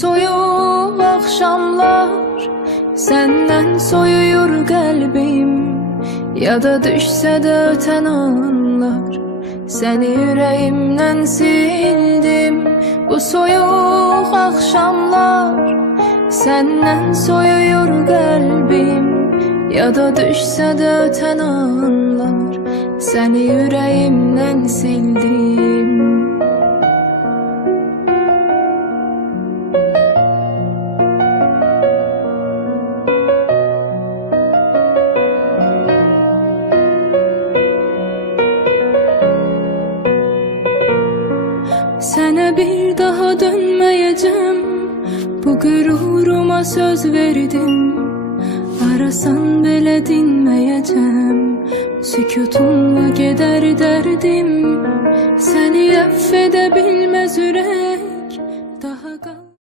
soyuq axşamlar səndən soyuyur qəlbim. Yada düşsə də ötən anlar, səni ürəyimdən sildim. Bu soyuq axşamlar səndən soyuyur qəlbim. Yada düşsə də ötən anlar, səni ürəyimdən sildim. Sənə bir daha dönməyəcəm, bu qüruruma söz verdim. Arasan belə dinməyəcəm, sükutumla gedər dərdim. Səni əff edə bilməz ürək,